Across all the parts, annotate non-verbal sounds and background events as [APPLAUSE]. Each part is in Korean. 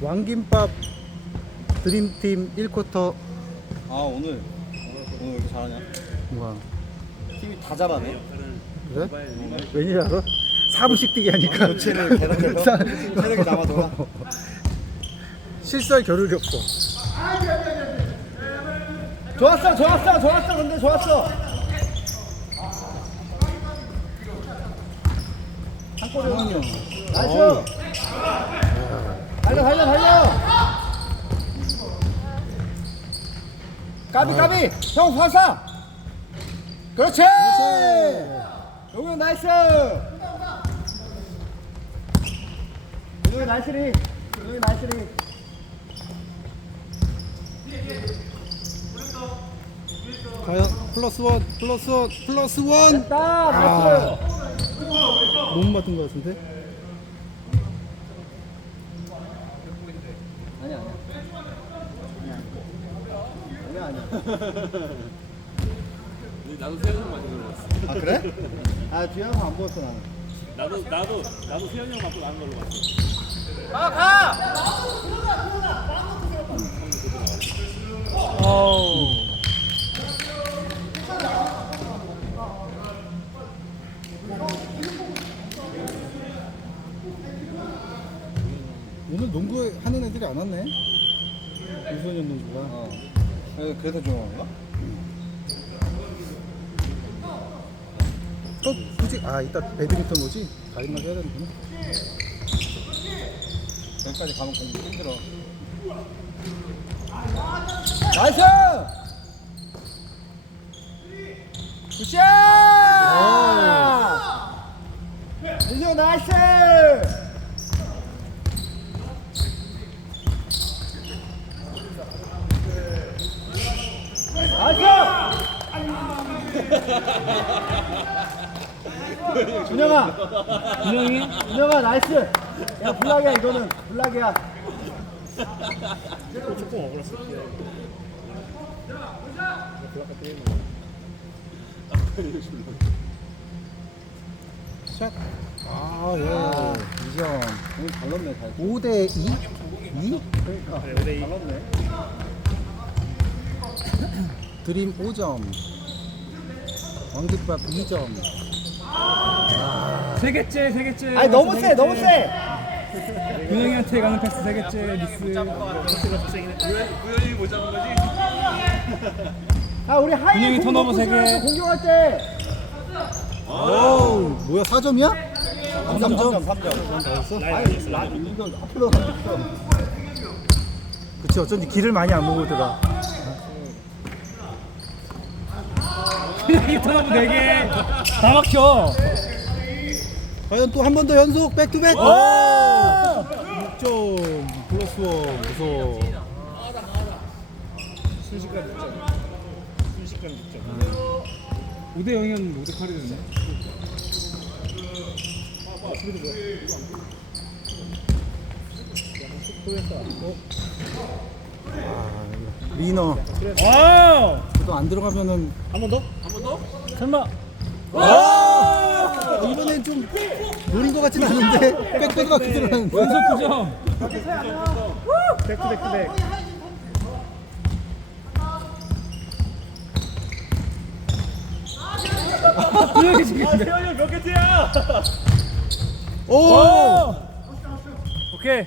왕김밥 드림팀 1쿼터 아 오늘 오늘 왜 이렇게 잘하냐? 뭐야 팀이 다 잘하네. 그래? 왠지 알아? 4분씩 뛰게 하니까 교체를 계속해서 사- 체력이 남아도나? 실수할 겨를이 없어 좋았어, 좋았어, 좋았어. 근데 좋았어. 한 골에 형이 형 나이스. 달려, 달려, 달려. 까비, 까비. 형 화사. 그렇지. 용현 나이스. 용현 나이스리. 용현 나이스리. 과연 플러스 원 플러스 원 플러스 원 됐다. 나이스. 너무 맞은 것 같은데 아니야, 아니야. 아니야, 아니야. 나도 세현이 형 맞은 걸로 봤어. 아 그래? 아 뒤에서 안 보였어 나는. 나도 나도 나도 세현이 형 맞고 나는 걸로 봤어. 오늘 농구 하는 애들이 안 왔네 유소년 농구가 어. 그래- 그래서 좋아하는 거야? 또 굳이 아 이따 배드민턴 오지? 가입만 해야 되는구나 여기까지 가면 좀 힘들어. 나이스! 굿샷! 민수 나이스! 나이스! 준영아! 준영이? 준영아 나이스! 야 블락이야 이거는 블락이야 샷 아, 예. 2점. 오늘 잘 넣네 잘 5대 2? 2? 그러니까 잘 넣네 드림 5점. 왕깃밥 2점. 세 개째 세 개째. 아니 너무 세 너무 세 준영이한테 가는 패스 세 개째 미스. 구현이 못 잡은 거지? 아 우리 하이 분명히 턴오버 세 개. 공격할 때 오, 뭐야, 4점이야? 3점. 3점 아니 나 이거 앞으로 그치, 어쩐지 길을 많이 안 먹으더라. 준영이 턴오브 네 개. 다 막혀. 과연 또 한 번 더 연속 백투백. 오! 6점. 플러스 원. 무서워. 순식간 득점. 순식간 득점. 5대 0이었는데 5대 8이 됐네. 아, 리너. 와! 또 안 들어가면은. 한 번 더? 한 번 더? 설마. 와! 이번엔 좀 노린 것 같진 않은데. [LAUGHS] 백백이 맞게 들어가는데. 연속 9점. 백투백투백 준영이 지금. 세현이 몇 개째야? 오! 오케이.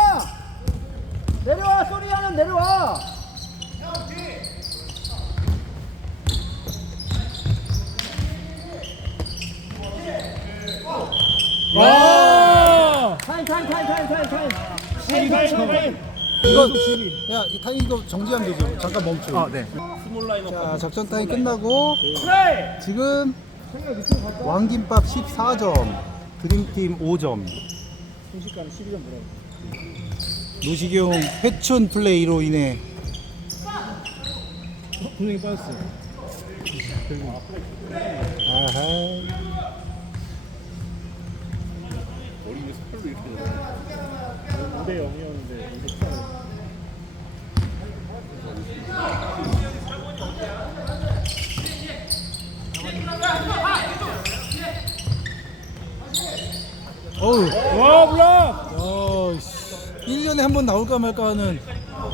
내려와 소리야는 내려와 와! 타임 타임 타임 타임 타임 타임 타임, 타임, 타임. 이거 야, 이 타임 이거 정지하면 되죠. 잠깐 멈춰. 아, 네. 스몰 라인업. 자, 작전 타임 끝나고 지금 왕김밥 14점, 드림팀 5점. 순식간에 12점 보라고. 노시경 회춘 플레이로 인해 어, 분명히 빠졌어. 아하 머리 위에 스펠로 이렇게 되잖아. 5대 0이었는데 5대 4. 어우 와 몰라. 어이씨 1년에 한 번 나올까 말까 하는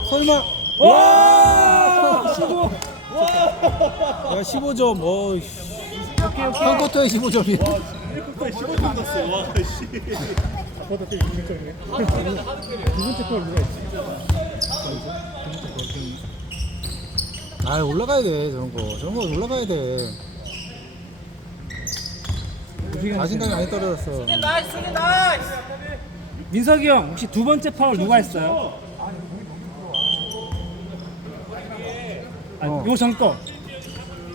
설마 와. 15. 야 15점 어이씨 오케이 오케이. 한 쿼터에 15점이야 1쿼터에 15점 넣었어. 와, 씨. 아빠도 때 6점이네. 두 번째 걸 누가 있지? 아 올라가야 돼 저런 거 저런 거 올라가야 돼 자신감이 많이 떨어졌어 민석이 형 혹시 두 번째 파울 누가 했어요? 아니 어. 요 전거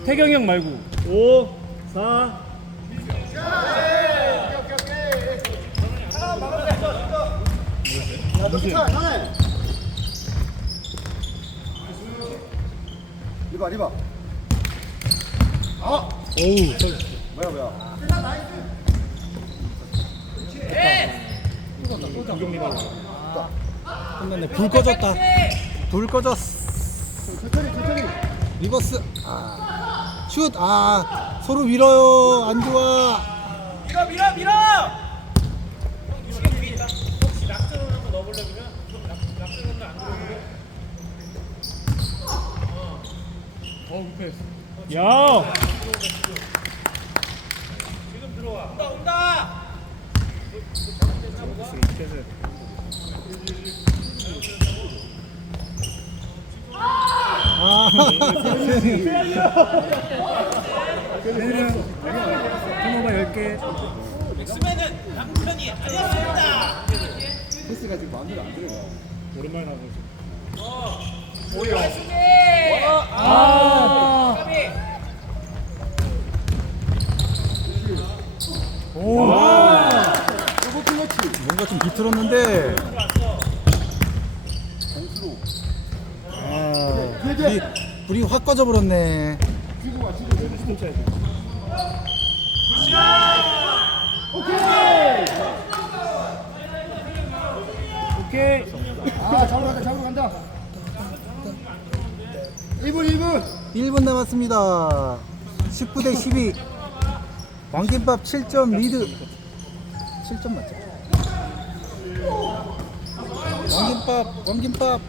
태경이 형 말고 5 4 리바, 리바. 어우 뭐야, 뭐야. 끝났네 불 꺼졌다. 불 꺼졌어 리버스. 아 슛 아 서로 밀어요. 안 좋아. 밀어 밀어 밀어! 야! 온다 온다 아 내일은 turnover 10개 수매는 남편이 아니었습니다 패스가 지금 마음대로 안 들어가. 오랜만에 나고 아! 오! 저거 클러치. 뭔가 좀 비틀었는데 공수로. 아 불이, 확 꺼져버렸네 지고 가, 지고. 오케이. 아, 잡으러 간다, 잡으러 간다. 1분, 1분. 1분 남았습니다 19 대 12 왕김밥 7점 리드 7점 맞죠? 왕김밥 왕김밥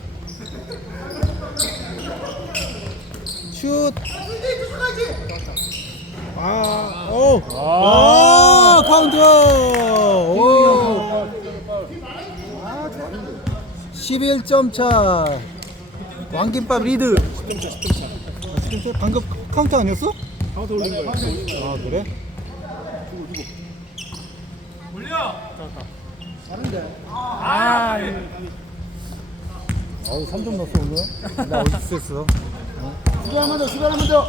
슛 아, 오, 아, 카운트, 오, 11점 차, 왕김밥 리드. 10점 차, 방금 카운트 아니었어? 카운트 올린 거예요. 아, 그래? 아, 아우 3점 넣었어 오늘 나 어디서 했어 수비 한번 더, 수비 한번 더.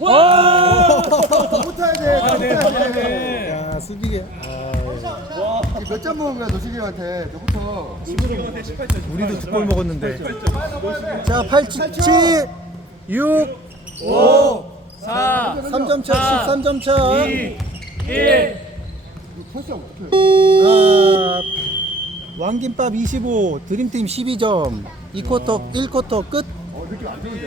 와! 못해야 돼, 다 네, 못해야 돼. 네. 야 수비게 아, 몇점 먹은 거야, 노식이한테. 저부터. 우리도 두 골 먹었는데 자 8, 7, 6, 5, 4, 3점 차 13점 차 2, 1. 패스하면 어떡해. 아, 왕김밥 25 드림팀 12점 2쿼터 1쿼터 끝 어, 느낌 안 좋은데.